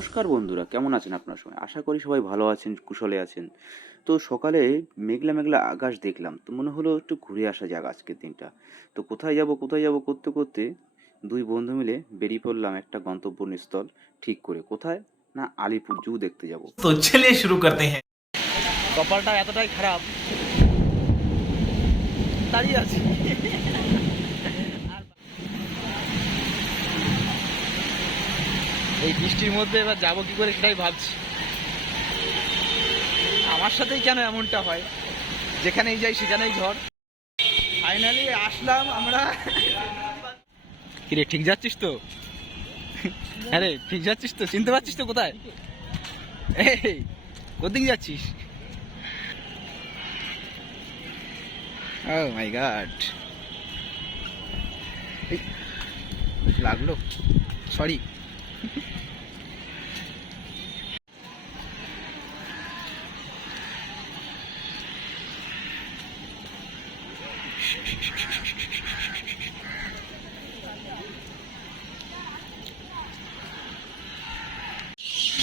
নমস্কার বন্ধুরা, কেমন আছেন আপনার সবাই? আশা করি সবাই ভালো আছেন, কুশলে আছেন। তো সকালে মেঘলা মেঘলা আকাশ দেখলাম, তো মনে হলো একটু ঘুরে আসা যাক আজকের দিনটা। তো কোথায় যাব করতে করতে দুই বন্ধু মিলে বেরিয়ে পড়লাম একটা গন্তব্যস্থল ঠিক করে। কোথায়? না, আলিপুর জু দেখতে যাব। तो चलिए शुरू करते हैं। কপালটা এতটাই খারাপ, দাঁড়িয়ে আছি। এই বৃষ্টির মধ্যে এবার যাবো কি করে সেটাই ভাবছি। আমার সাথেই কেন এমনটা হয়, যেখানেই যাই সেখানেই ঝড়। ফাইনালি আসলাম আমরা। কিরে, ঠিক যাচ্ছিস তো? আরে ঠিক যাচ্ছিস তো? চিনতে পারছিস তো কোথায়? এই কোথায় যাচ্ছিস? ও মাই গড, লাগলো, সরি।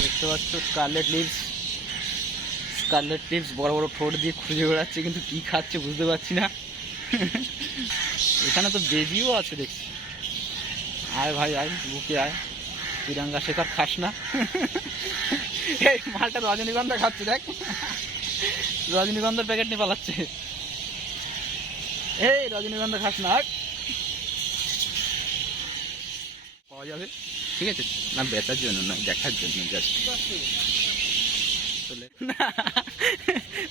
দেখতে পাচ্ছ স্কারলেট লিভস বড় বড় ঠোঁট দিয়ে খুঁজে বেড়াচ্ছে, কিন্তু কি খাচ্ছে বুঝতে পারছি না। এখানে তো বেজিও আছে দেখছি। আয় ভাই আয়, বুকে আয়, তিরঙ্গা শেখার খাস না। এই মালটা রজনীগন্ধা খাচ্ছে, দেখ রজনীগন্ধার প্যাকেট নিয়ে পালাচ্ছে। এই রজনীগন্ধা খাস না, পাওয়া যাবে ঠিক আছে না, বেচার জন্য না, দেখার জন্য জাস্ট।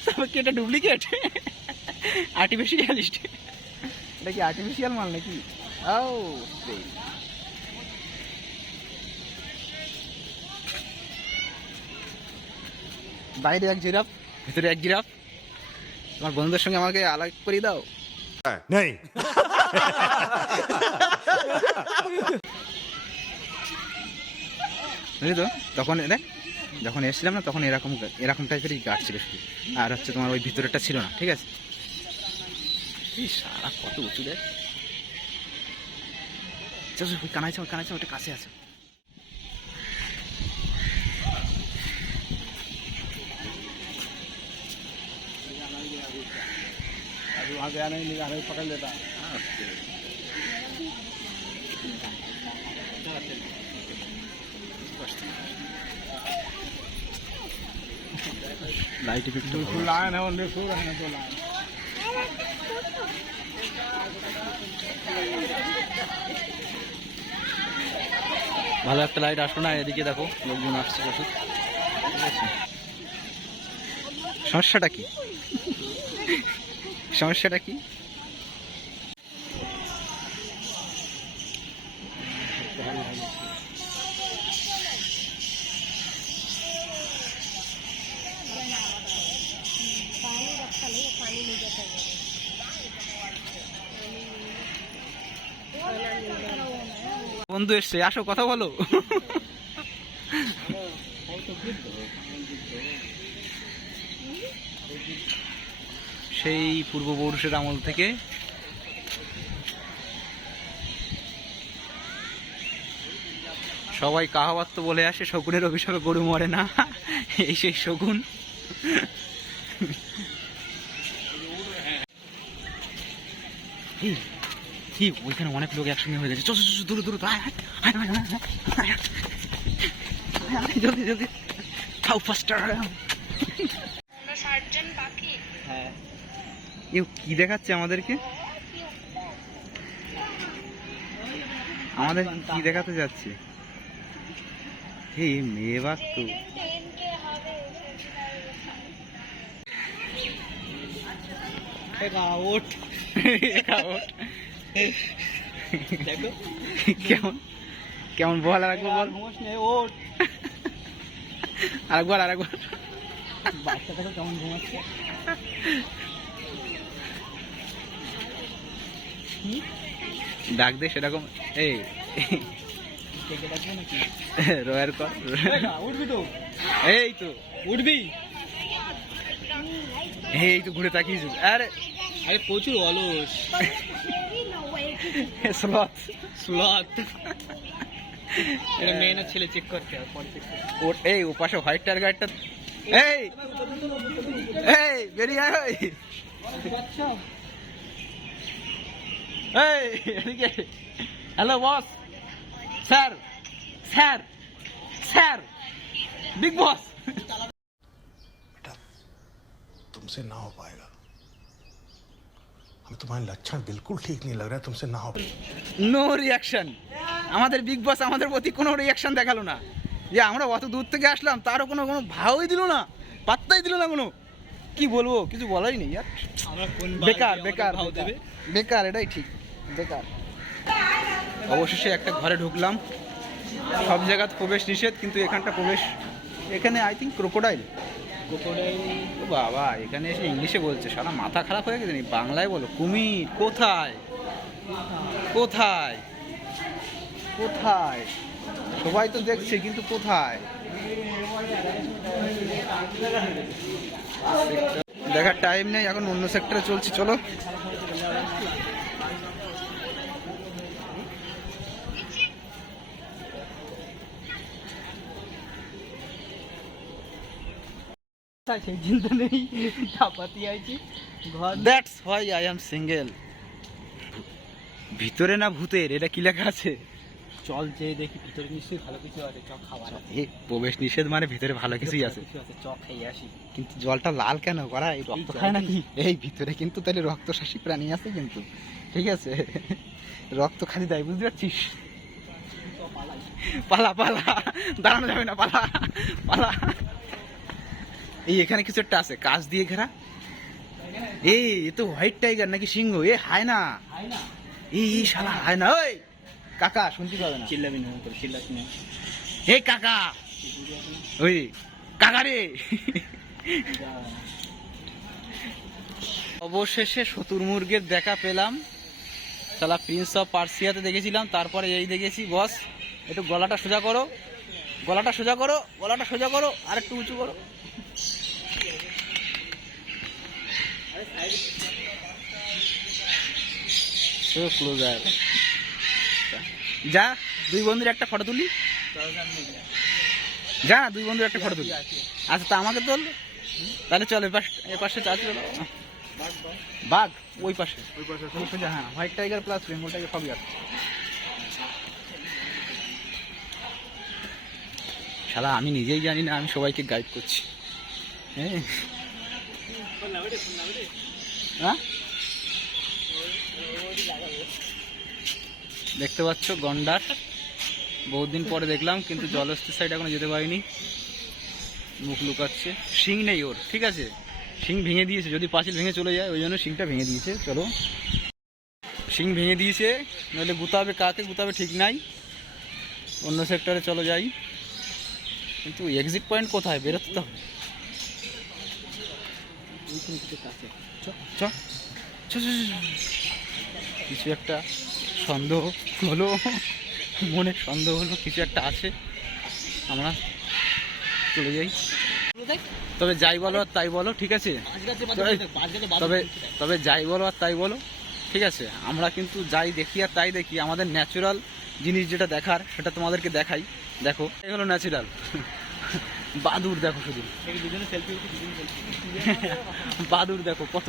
তবে কি এটা ডুপ্লিকেট, আর্টিফিশিয়ালিস্ট? এটা কি আর্টিফিশিয়াল মাল নাকি? ও বাইরে এক জিরাফ, ভিতরে এক জিরাফ। তোমার বন্ধুদের সঙ্গে আমাকে আলাদা করে দাও। नहीं বুঝলি তো, তখন দেখ যখন এসেছিলাম না, তখন এরকম এরকম টাইপেরই গাছ ছিল শুধু, আর হচ্ছে তোমার ওই ভিতরেরটা ছিল না, ঠিক আছে? এই সারা কত উঁচু দেখ। কানাইছে ওটা কাছে আছে। वहाँ गया नहीं, हमें पकड़ लेता। लाइट भी तो लाइन है, उन्हें सो रहे हैं तो लाइन। ভালো একটা লাইট আসলো না, এদিকে দেখো লোকজন আসছে প্রচুর। সমস্যাটা কি? সমস্যাটা কি? বন্ধু এসছে, আসো কথা বলো। সেই পূর্বপুরুষের আমল থেকে সবাই কাহাবাত তো বলে আসে, শকুনের অভিশাপে গরু মরে না। এই সেই শকুন। কি ওইখানে অনেক লোক একসঙ্গে হয়ে গেছে। চল দূরে দূরে জলদি জলদি খাও ফাস্টার। হ্যাঁ, কি দেখাচ্ছে আমাদেরকে? আমাদের কি দেখাতে যাচ্ছে? এই মেয়ে বাস তো কেমন কেমন বল, আরেকবার বল। আরেকবার বাচ্চাটাকে কেমন ঘুমাচ্ছে। ডাক দে সেরকম। এই রয়ার কর, উঠবি তো? এই তো উঠবি, এই তো ঘুরে তাকিয়েছিস। আরে আরে প্রচুর অলস। স্লথ স্লথ এটা মেয়ে না ছেলে চেক করতে হবে পরে চেক করতে। ওর এই ও পাশে হোয়াইট টার্গারটা এই এই বেরিয়ে আয় ওই এই এদিকে hello boss sir sir sir big boss तुमसे ना हो पाएगा हमें तुम्हारे लक्षण बिल्कुल ठीक नहीं लग रहा है तुमसे ना हो নো রিয়াকশন আমাদের বিগ বস আমাদের প্রতি কোনো রিয়াকশন দেখালো না যে আমরা অত দূর থেকে আসলাম তারও কোনো কোনো ভাবই দিল না পাত্তাই দিল না কোনো কি বলবো কিছু বলাই নেই यार বেকার বেকার বেকার এটাই ঠিক বেকার অবশেষে একটা ঘরে ঢুকলাম সব জায়গায় প্রবেশ নিষেধ কিন্তু এখানটা প্রবেশ এখানে আই থিঙ্ক ক্রোকোডাইল ও বাবা এখানে এসে ইংলিশে বলছে সারা মাথা খারাপ হয়ে গেছে বাংলায় বলো কুমির কোথায় কোথায় কোথায় সবাই তো দেখছে কিন্তু কোথায় দেখার টাইম নেই এখন অন্য সেক্টরে চলছি চলো that's why I am single ভিতরে না ভূতের এটা কি লেখা আছে চল যে দেখি ভিতরে নিশ্চয়ই ভালো কিছু আছে চ খাবার আছে এ প্রবেশ নিষেধ মানে ভিতরে ভালো কিছুই আছে কিছু আছে চ খেয়ে আসি কিন্তু জলটা লাল কেন করা এই রক্ত খায় নাকি এই ভিতরে কিন্তু তাহলে রক্তশ্বাসী প্রাণী আছে কিন্তু ঠিক আছে রক্ত খালি দেয় বুঝতে পারছিস পালা পালা দাঁড়ানো যাবে না পালা পালা এই এখানে কিছু একটা আছে কাঁচ দিয়ে ঘেরা এই এ তো হোয়াইট টাইগার নাকি সিংহ এ হায় না এই শালা হায় না ওই কাকা শুনতে পাবে না চিল্লাবি না তোর চিল্লাস না এই কাকা ওই কাকা রে অবশেষে শতুরমুর্গের দেখা পেলাম শালা প্রিন্স অফ পার্সিয়াতে দেখেছিলাম তারপরে এই দেখেছি বস একটু গলাটা সোজা করো গলাটা সোজা করো গলাটা সোজা করো আর একটু উঁচু করো ক্লোজার যা দুই বন্ধুর একটা ফটো তুলি যা দুই বন্ধুর একটা ফটো তুলি আচ্ছা তা আমাকে তোল তাহলে চল এ পাশে চল চলো বাঘ ওই পাশে হ্যাঁ white tiger plus Bengal tiger সবই আছে শালা আমি নিজেই জানি না আমি সবাইকে গাইড করছি হ্যাঁ দেখতে পাচ্ছ গন্ডার বহুদিন পরে দেখলাম কিন্তু জলস্থির সাইড এখনো যেতে পারিনি মুখ লুকাচ্ছে শিং নেই ওর ঠিক আছে শিং ভেঙে দিয়েছে যদি পাঁচিল ভেঙে চলে যায় ওই জন্য শিংটা ভেঙে দিয়েছে চলো শিং ভেঙে দিয়েছে নইলে গুতাবে কাকে গুতাবে ঠিক নাই অন্য সেক্টরে চলো যাই কিন্তু এক্সিট পয়েন্ট কোথায় বেরোতে তো হবে চ চ কিছু একটা সন্দেহ হলো মনে সন্দেহ হলো কিছু একটা আছে আমরা চলে যাই তবে যাই বলো আর তাই বলো ঠিক আছে তবে তবে যাই বলো আর তাই বলো ঠিক আছে আমরা কিন্তু যাই দেখি আর তাই দেখি আমাদের ন্যাচারাল জিনিস যেটা দেখার সেটা তোমাদেরকে দেখাই দেখো এই হলো ন্যাচারাল বাদুর দেখো শুধু বাদুর দেখো কত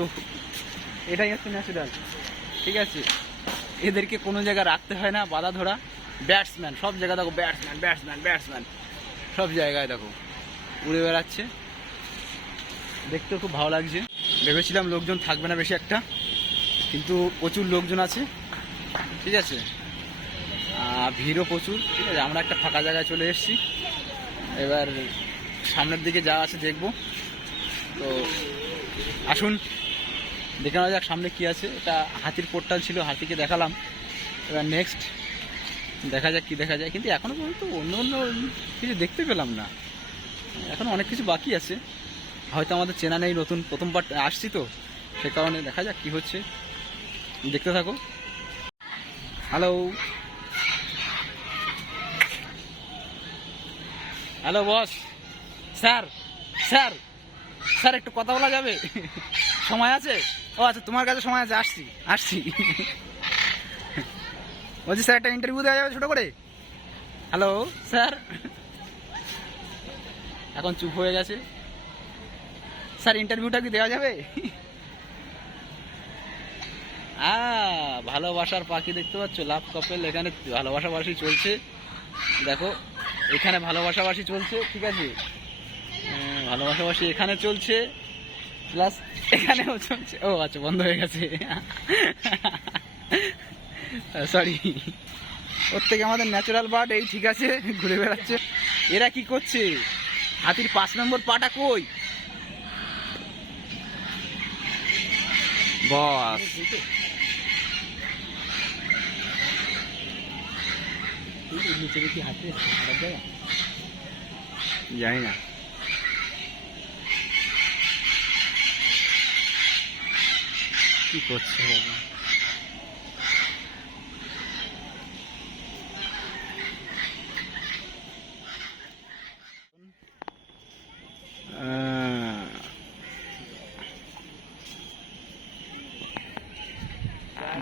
এটাই হচ্ছে ন্যাচারাল ঠিক আছে এদেরকে কোনো জায়গায় রাখতে হয় না বাধা ধরা ব্যাটসম্যান সব জায়গায় দেখো ব্যাটসম্যান ব্যাটসম্যান ব্যাটসম্যান সব জায়গায় দেখো উড়ে বেড়াচ্ছে দেখতেও খুব ভালো লাগছে ভেবেছিলাম লোকজন থাকবে না বেশি একটা কিন্তু প্রচুর লোকজন আছে ঠিক আছে ভিড়ও প্রচুর ঠিক আছে আমরা একটা ফাঁকা জায়গায় চলে এসেছি এবার সামনের দিকে যা আছে দেখবো তো আসুন দেখে নেওয়া যাক সামনে কি আছে এটা হাতির পোর্টাল ছিল হাতিকে দেখালাম এবার নেক্সট দেখা যাক কি দেখা যায় কিন্তু এখনো পর্যন্ত অন্য অন্য কিছু দেখতে পেলাম না এখন অনেক কিছু বাকি আছে হয়তো আমাদের চেনা নেই নতুন প্রথমবার আসছি তো সে কারণে দেখা যাক কি হচ্ছে দেখতে থাকো hello hello boss sir sir sir একটু কথা বলা যাবে সময় আছে ও আচ্ছা তোমার কাছে সময় আছে আসছি আসছি বলছি স্যার একটা ইন্টারভিউ দেওয়া যাবে ছোটো করে হ্যালো স্যার, এখন চুপ হয়ে গেছে। স্যার ইন্টারভিউটা কি দেওয়া যাবে? ভালোবাসার পাখি দেখতে পাচ্ছ, লাভ কাপেল, এখানে ভালোবাসাবাসি চলছে। দেখো এখানে ভালোবাসাবাসি চলছে, ঠিক আছে, ভালোবাসাবাসি এখানে চলছে, প্লাস এখানেও চলছে। ও আচ্ছা, বন্ধ হয়ে গেছে, সরি। ওর থেকে আমাদের ন্যাচারাল বার্ড এই ঠিক আছে, ঘুরে বেড়াচ্ছে। এরা কি করছে? হাতির 5 নম্বর পাটা কই? বস নিচে দেখি হাতে খারাপ জায়গা। জানি না। কি করছে বাবা?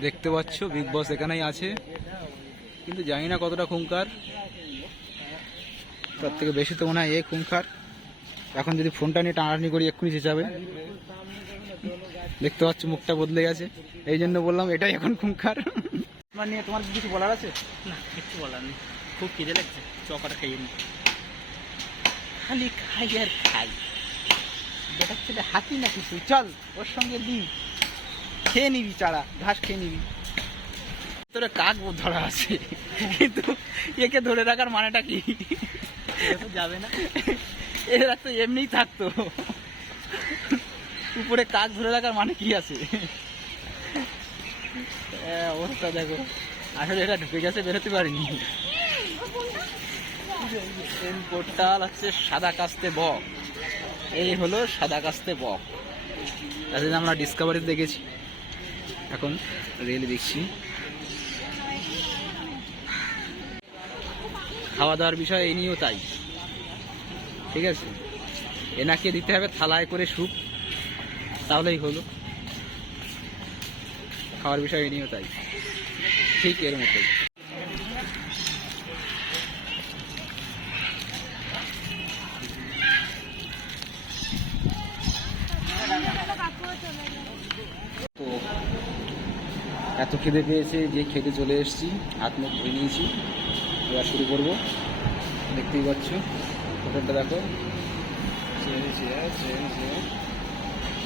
দেখতে পাচ্ছ বিগ বস এখানেই আছে, কিন্তু জানি না কতটা খুঙ্কার। তার থেকে বেশি তো মনে হয় এ খুঙ্কার। এখন যদি ফোনটা নিয়ে টানাটানি করি এক্ষুনি চেঁচাবে। দেখতে পাচ্ছ মুখটা বদলে গেছে, এই জন্য বললাম এটাই এখন খুঙ্কার। তোমার নিয়ে তোমার কিছু বলার আছে? না, কিচ্ছু বলার নেই, খুব খিদে লাগছে, চকাটা খাইয়ে নি। খালি খাই আর খাই। বেটার ছেলে হাতি না কিছু, চল ওর সঙ্গে দিই, খেয়ে নিবি, চারা ঘাস খেয়ে নিবি। তোরা কাক ধরা আছে, কিন্তু একে ধরে রাখার মানেটা কি? যাবে না, এরা তো এমনিই থাকতো, উপরে কাক ধরে রাখার মানে কি আছে? অবস্থা দেখো, আসলে এটা ঢুকে গেছে, বেরোতে পারিনি। পোর্টাল হচ্ছে সাদা কাস্তে বক, এই হলো সাদা কাস্তে বক। তাহলে আমরা ডিসকভারি দেখেছি, এখন রেল দেখছি। খাওয়া দাওয়ার বিষয় এই নিয়েও তাই, ঠিক আছে, এনাকে দিতে হবে থালায় করে স্যুপ, তাহলেই হলো। খাওয়ার বিষয় এই নিয়েও তাই, ঠিক এর মতোই। তো এত খিদে পেয়েছে যে খেতে চলে এসেছি, হাত মুখ ধুয়ে নিয়েছি, এবার শুরু করবো। দেখতেই পাচ্ছ হোটেলটা দেখো,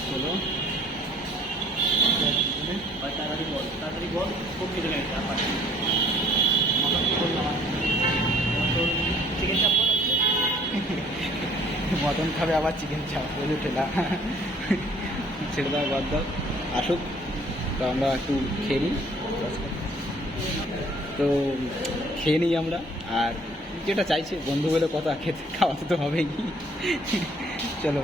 চলো। তাড়াতাড়ি বল, তাড়াতাড়ি বল, খুব খিদে লেগেছে। আর পাচ্ছি না। মটন কি বললাম? চিকেন চাপ বল। মটন খাবে আবার চিকেন চাপ, বলে ফেলা। ছেড়ে দাও, বাদ দাও, আসুক। তো আমরা একটু খেয়ে নিই, তো খেয়ে নিই আমরা। আর যেটা চাইছে বন্ধু বলে কথা, খেতে খাওয়াতে তো হবেই। চলো।